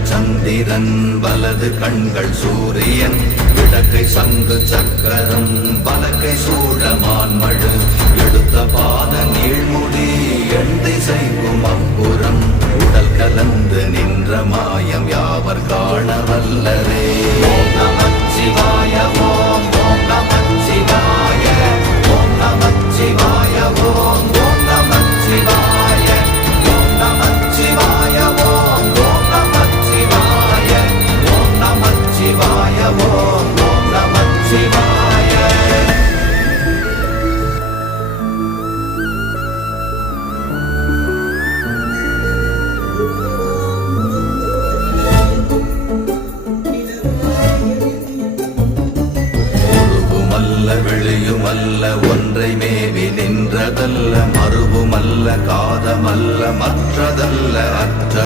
இடது சந்திரன் வலது கண்கள் சூரியன் இடக்கை சங்கு சக்கரம் பலக்கை சூழமான் மடு. எடுத்த பாத நீழ்முடி எண் திசைக்கும் அப்புறம் உடல் கலந்து நின்ற மாயம் யாவர் காண வல்லரே அல்ல ஒன்றை மேவி நின்றதல்ல மறுவுமல்ல காதமல்ல மற்றதல்ல அற்ற